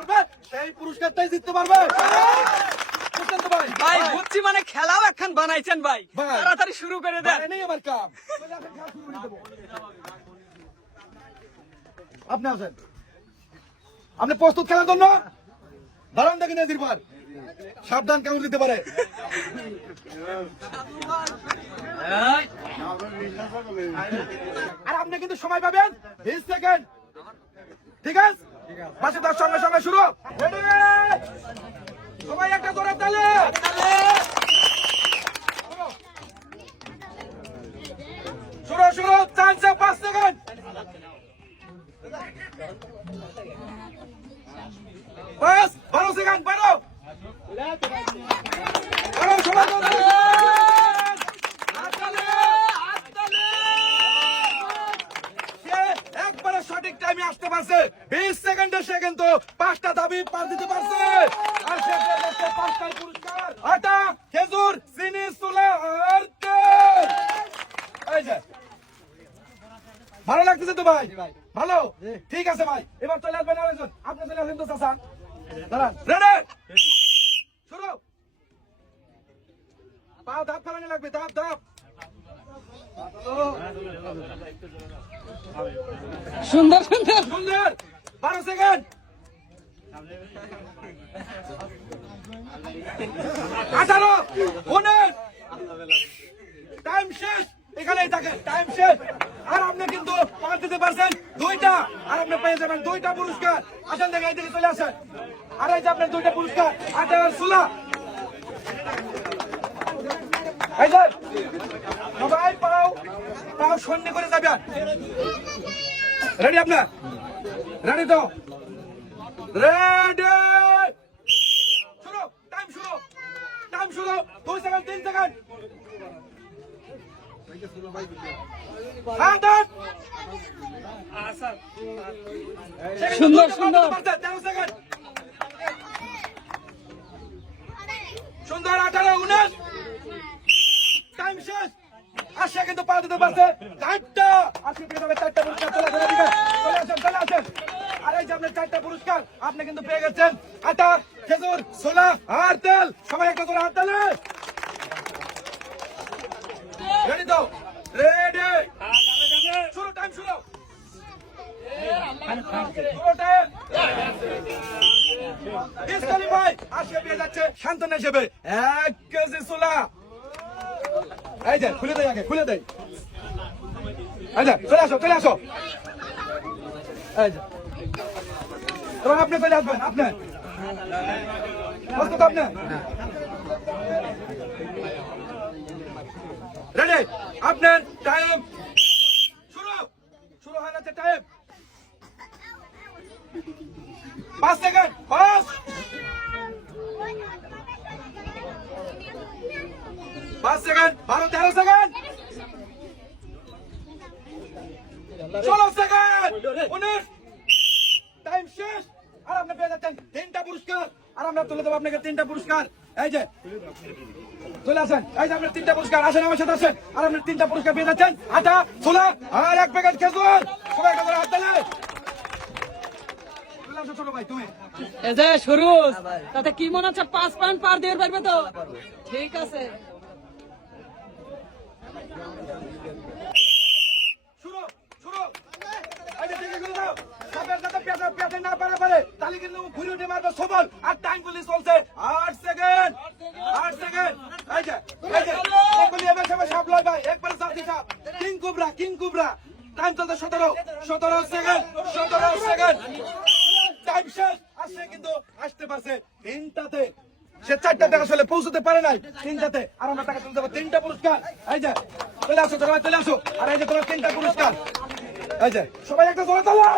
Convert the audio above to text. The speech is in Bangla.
পারবে সেই পুরস্কারটাই জিততে পারবে। বুঝছেন তো ভাই? ভাই বুঝছি, মানে খেলাও একখান বানাইছেন ভাই, ভাই। তাড়াতাড়ি শুরু করে দেন। মানে নেই আমার কাম। চলে আসেন, খেলা শুরু করে দেবো। আপনি আসেন। আপনি প্রস্তুত খেলার জন্য? দাঁড়ান দেখেন এদির পার। সাবধান, কেমন দিতে পারে। আর আপনি কিন্তু সময় পাবেন 20 সেকেন্ড। ঠিক আছে? পাশে তার সঙ্গে সঙ্গে শুরু। Ready? সবাই একটা জোরে তালে। শুরু শুরু, চান্সে 5 সেকেন্ড। বাস 12 সেকেন্ড, 12 সবাই জোরে। একবারে সঠিক টাইমে আসতে পারছে। 20 সেকেন্ডে সে কিন্তু 5টা দাবি পার দিতে পারছে। আর সে পেয়েছে 5টাই পুরস্কার। আটা, খেজুর, চিনি, ছোলা আর তেল। এই যে ভালো লাগতেছে তো ভাই? ভালো, ঠিক আছে ভাই। এবার চলে আসবেন আরেকজন। আপনি চলে আসেন তো চাচা। দাঁড়ান, রেডি, শুরু। পাও ধাপ ফেলানো লাগবে, ধাপ ধাপ। সুন্দর সুন্দর। সুন্দর, 12 সেকেন্ড। 18, 19, টাইম শেষ। এখানেই থাকে, টাইম শেষ। আর আপনি কিন্তু পার দিতে পারছেন 2টা। আর আপনি পেয়ে যাবেন 2টা পুরস্কার। আসেন দেখে এইদিকে চলে আসেন। আর এই যে আপনার 2টা পুরস্কার। আটা আর ছোলা। এই যে সবাই পাও পাও সন্নি করে যাবেন। রেডি আপনার? রেডি তো? রেডি, শুরু। টাইম শুরু, টাইম শুরু। 2 সেকেন্ড, 3 সেকেন্ড। সুন্দর সুন্দর। 13 সেকেন্ড। সুন্দর, 18, 19, টাইম শেষ। আর সে কিন্তু পা দিতে পারছে 4টা। আজকে পেয়ে যাবে 4টা পুরস্কার। চলে আসেন এদিকে, চলে আসেন, চলে আসেন। আর এই যে আপনার 4টা পুরস্কার আপনি কিন্তু পেয়ে গেছেন। আটা, খেজুর, ছোলা আর তেল। সবাই একটা করে হাত তালে। রেডি তো? রেডি, শুরু। টাইম শুরু। শুরু টাইম। ডিসকালিফাই। আজকে পেয়ে যাচ্ছে শান্তনা হিসেবে 1 কেজি ছোলা। এই যে খুলে দেয়, আগে খুলে দেয়। এই যে চলে আসো, চলে আসো। এই যে এবার আপনি চলে আসবেন। আপনি প্রস্তুত? আপনি রেডি? আপনার টাইম শুরু। শুরু হয়ে যাচ্ছে time. 5 second, 5 second, 12, 13 second, 16 second, 19, time শেষ। আর আপনি পেয়ে যাচ্ছেন 3টা পুরস্কার। আর আমরা তুলে দেবো আপনাকে 3টা পুরস্কার। এই যে চলে আসেন। এই যে আপনার 3টা পুরস্কার। আসেন আমার সাথে, আসেন। আর আপনার 3টা পুরস্কার পেয়ে যাচ্ছেন। আটা, ছোলা আর 1 প্যাকেট খেজুর। সবাই একটা করে হাত তালে। চলে আসো ছোট ভাই, তুমি। এই যে শুরু, তাতে কি মনে হচ্ছে 5 পয়েন্ট পার দিয়ে পারবে তো? ঠিক আছে, শুরু, শুরু। এই যে দেখে গুলো দাও। সাপের যাতে পেঁচে না পারে তাহলে কিন্তু ঘুরে উঠে মারবে সবল। আর টাইম গুলি চলছে 8 সেকেন্ড, 8 সেকেন্ড। এই যে সকলে এবার সবাই সাপ লয় ভাই, একবারে সাপ দি সাপ। King cobra, king cobra. Time চলছে 17 সেকেন্ড, 17 সেকেন্ড। টাইম শেষ। আসছে কিন্তু আসতে পারছে 3টাতে। সে 4টাতে আসলে পৌঁছতে পারে নাই, 3টাতে। আর আমরা টাকা তুলতে পারবো 3টা পুরস্কার। এই যে চলে আসো, চলে আসো। আর এই যে তোমার 3টা পুরস্কার। এই যে সবাই একটা জোরে তালে।